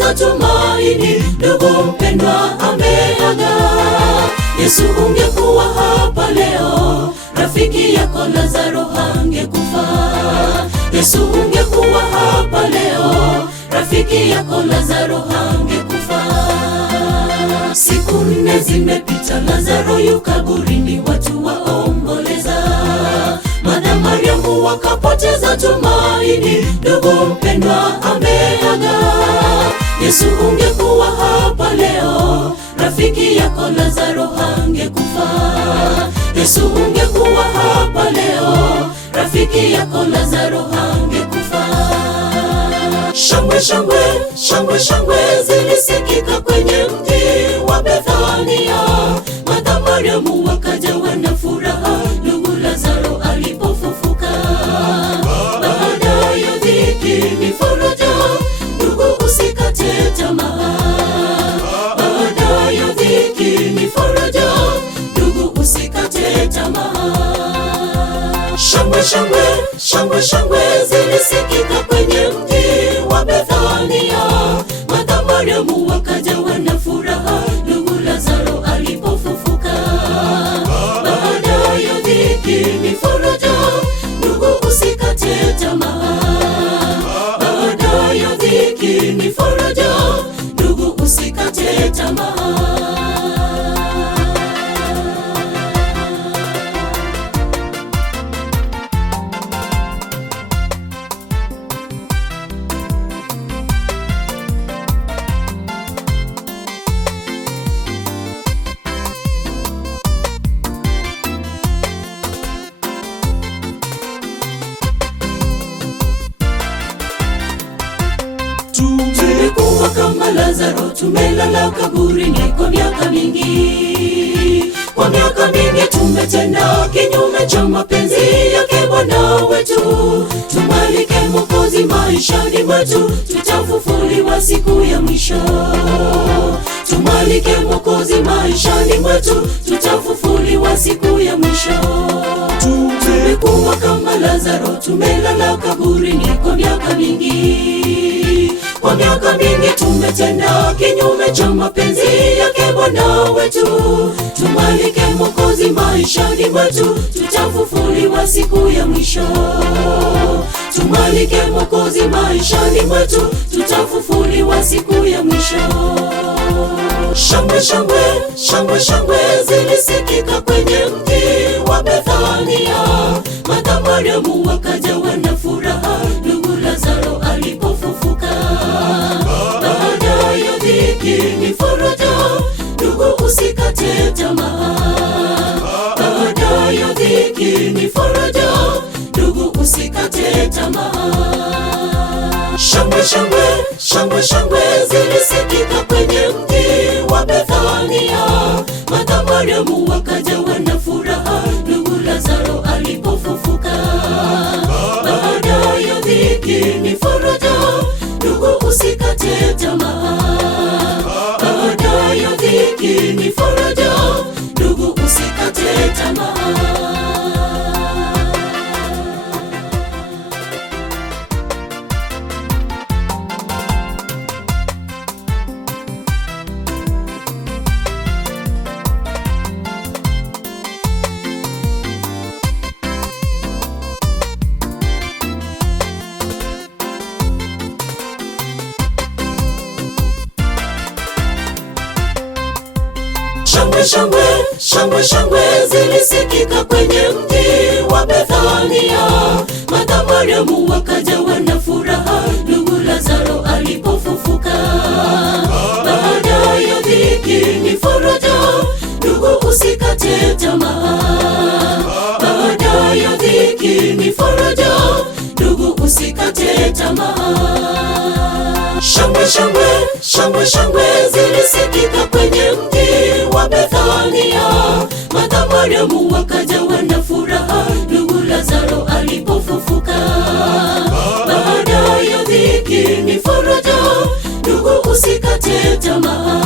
wakapoteza tumaini, ndugu mpendwa ameaga. Yesu ungekuwa hapa leo, rafiki yako Lazaro hangekufa. Yesu ungekuwa hapa leo, rafiki yako Lazaro hangekufa. Siku 4 zimepita, Lazaro yu kaburini, watu waomboleza. Martha, Mariamu wakapoteza tumaini, ndugu mpendwa ameaga. Yesu ungekuwa hapa leo, rafiki yako Lazaro hangekufa. Yesu ungekuwa hapa leo, rafiki yako Lazaro hangekufa. Shangwe, shangwe, shangwe, shangwe zilisikika kwenye mji wa Bethania. Martha, Mariamu wakajawa na furaha ndugu Lazaro alipofufuka. Baada ya dhiki ni faraja, ndugu usikate tamaa. Baada ya dhiki ni faraja, ndugu usikate tamaa. Shangwe, shangwe, shangwe, shangwe zilisikika kwenye mji wa Bethania. Martha, Mariamu wakajawa na furaha ndugu Lazaro alipofufuka. Baada ya dhiki ni faraja, ndugu usikate tamaa. Baada ya dhiki ni faraja, ndugu usikate tamaa. Tumekuwa kama Lazaro, tumelala kaburini kwa miaka mingi. Kwa miaka mingi tumetenda kinyume cha mapenzi yake Bwana wetu. Tumwalike Mwokozi maishani mwetu, tutafufuliwa siku ya mwisho. Tumwalike Mwokozi maishani mwetu, tutafufuliwa siku ya mwisho. Tumekuwa kama Lazaro, tumelala kaburini kwa miaka mingi. Kwa miaka mingi tumetenda kinyume cha mapenzi yake Bwana wetu. Tumwalike Mwokozi maishani mwetu, tutafufuliwa siku ya mwisho. Tumwalike Mwokozi maishani mwetu, tutafufuliwa siku ya mwisho. Shangwe, shangwe, shangwe, shangwe zilisikika kwenye mji wa Bethania. Martha, Mariamu wakajawa na furaha ndugu Lazaro alipofufuka. Baada ya dhiki ni faraja, ndugu usikate tamaa. Baada ya dhiki ni faraja, ndugu usikate tamaa. Shangwe, shangwe, shangwe, shangwe zilisikika kwenye mji wa Bethania. Martha, Mariamu wakajawa na furaha ndugu Lazaro alipofufuka. Baada ya dhiki ni faraja, ndugu usikate tamaa. Baada ya dhiki ni faraja, ndugu usikate tamaa. Shangwe, shangwe, shangwe, shangwe zilisikika kwenye mji wa Bethania. Martha, Mariamu wakajawa na furaha ndugu Lazaro alipofufuka. Baada ya dhiki ni faraja, ndugu usikate tamaa. Baada ya dhiki ni faraja, ndugu usikate tamaa. Shangwe, shangwe, shangwe, shangwe zilisikika kwenye mji wa Bethania. Martha, Mariamu wakajawa na furaha ndugu Lazaro alipofufuka. Baada ya dhiki ni faraja, ndugu usikate tamaa.